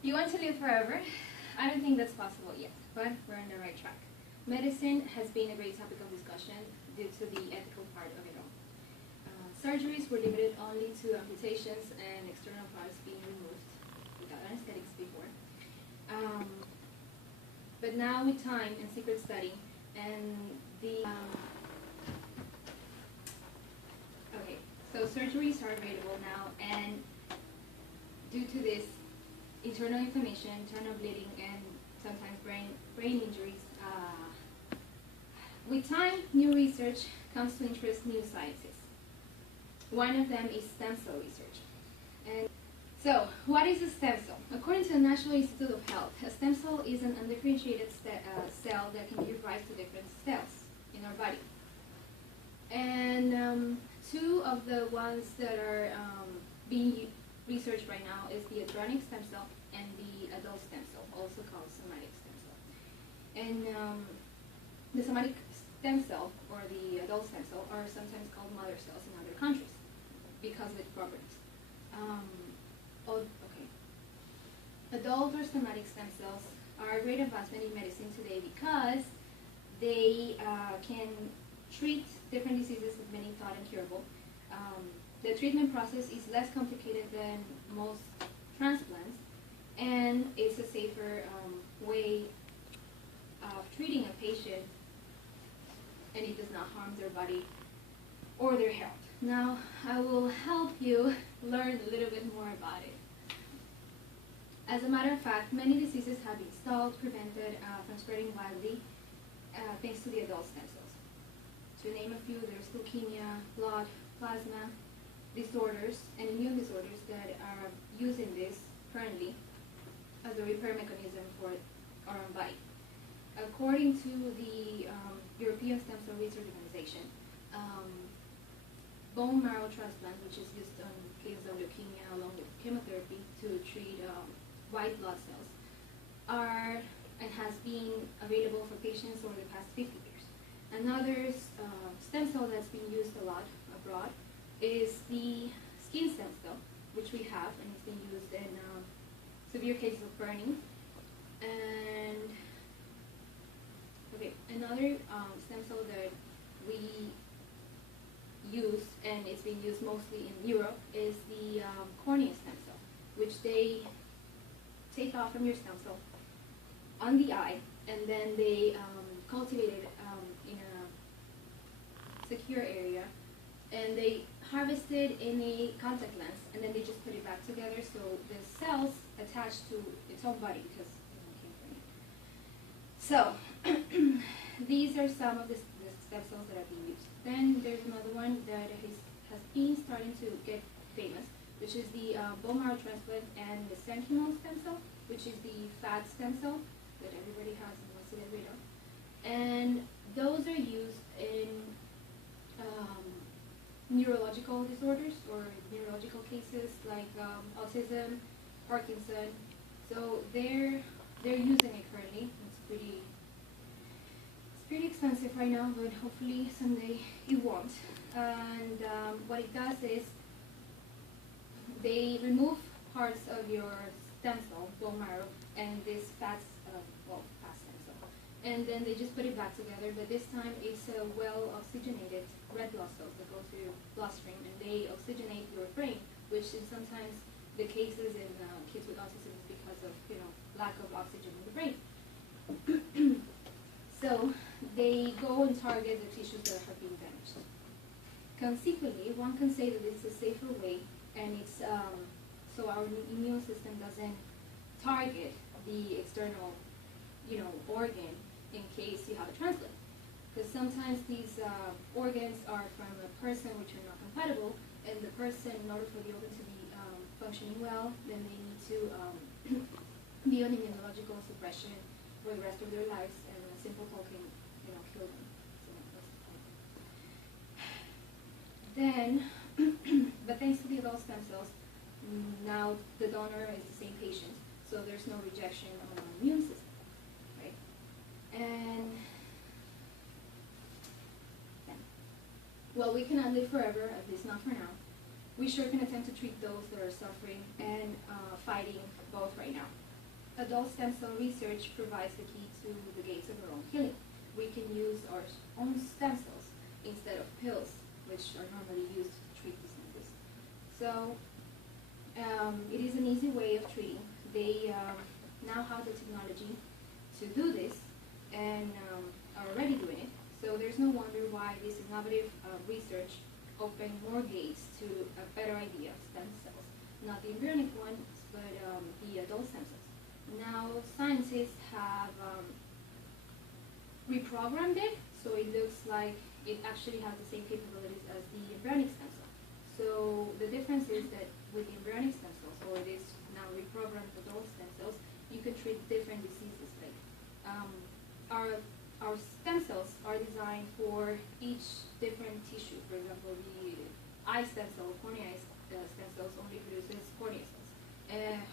You want to live forever? I don't think that's possible yet, but we're on the right track. Medicine has been a great topic of discussion due to the ethical part of it all. Surgeries were limited only to amputations and external parts being removed without anesthetics before. But now with time and secret study and the okay, so surgeries are available now, and due to this, internal inflammation, internal bleeding, and sometimes brain injuries. With time, new research comes to interest new sciences. One of them is stem cell research. And so, what is a stem cell? According to the National Institute of Health, a stem cell is an undifferentiated cell that can give rise to different cells in our body. And two of the ones that are being researched right now is the embryonic stem cell and the adult stem cell, also called somatic stem cell. And the somatic stem cell or the adult stem cell are sometimes called mother cells in other countries because of its properties. Adult or somatic stem cells are a great advancement in medicine today because they can treat different diseases that many thought incurable. The treatment process is less complicated than most transplants, and it's a safer way of treating a patient, and it does not harm their body or their health. Now, I will help you learn a little bit more about it. As a matter of fact, many diseases have been stalled, prevented from spreading widely thanks to the adult stem cells. To name a few, there's leukemia, blood, plasma disorders, and immune disorders that are using this currently as a repair mechanism for our own body. According to the European Stem Cell Research Organization, bone marrow transplant, which is used in cases of leukemia along with chemotherapy to treat white blood cells, are and has been available for patients over the past 50 years. Another stem cell that's been used a lot abroad is the skin stem cell, which we have, and it's been used in severe cases of burning. And another stem cell that we use, and it's been used mostly in Europe, is the cornea stem cell, which they take off from your stem cell on the eye, and then they cultivate it in a secure area, and they harvest it in a contact lens, and then they just put it back together so the cells attach to its own body because it came from it. So these are some of the stem cells that are being used. Then there's another one that has been starting to get famous, which is the bone marrow transplant and the mesenchymal stem cell, which is the fat stem cell that everybody has and wants to get rid of. And those are used in neurological disorders or neurological cases like autism, Parkinson. So they're using it currently. It's pretty expensive right now, but hopefully someday it won't. And what it does is they remove parts of your stem cell, bone marrow, and this fat stem cell, and then they just put it back together. But this time it's well oxygenated red blood cells that go through your bloodstream, and they oxygenate your brain, which is sometimes the cases in kids with autism is because of lack of oxygen in the brain. So they go and target the tissues that have been damaged. Consequently, one can say that it's a safer way, and it's so our immune system doesn't target the external, organ in case you have a transplant. Because sometimes these organs are from a person which are not compatible, and the person, in order for the organ to be functioning well, then they need to be on immunological suppression for the rest of their lives, and a simple pill can, kill them. So that's then, but thanks to the adult stem cells, now the donor is the same patient, so there's no rejection on our immune system, right? And well, we cannot live forever, at least not for now. We sure can attempt to treat those that are suffering and fighting both right now. adult stem cell research provides the key to the gates of our own healing. We can use our own stem cells instead of pills, which are normally used to treat diseases. So it is an easy way of treating. They now have the technology to do this and are already doing it. So there's no wonder why this innovative research opened more gates to a better idea of stem cells. Not the embryonic ones, but the adult stem cells. Now scientists have reprogrammed it, so it looks like it actually has the same capabilities as the embryonic stem cell. So the difference is that with the embryonic stem cells, or this now reprogrammed adult stem cells, you can treat different diseases. Like our stem cells are designed for each different tissue. For example, the eye stem cell, cornea stem cells only produces cornea cells.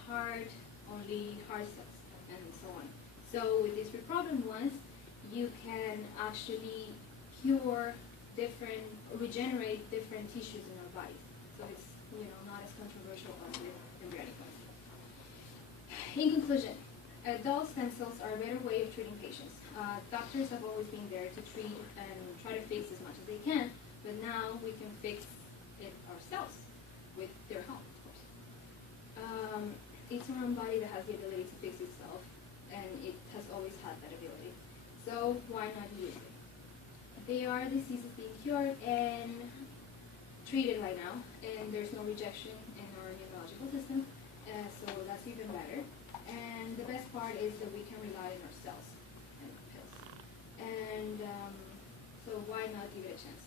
Heart only heart cells, and so on. So with these reprogrammed ones, you can actually regenerate different tissues in our bodies. So it's not as controversial as the embryonic ones. In conclusion, adult stem cells are a better way of treating patients. Doctors have always been there to treat and try to fix as much as they can, but now we can fix it ourselves with their help, of course. It's our own body that has the ability to fix itself, and it has always had that ability. So why not use it? They are diseases being cured and treated right now, and there's no rejection in our neurological system, so that's even better. And the best part is that we can rely on ourselves and pills. And so why not give it a chance?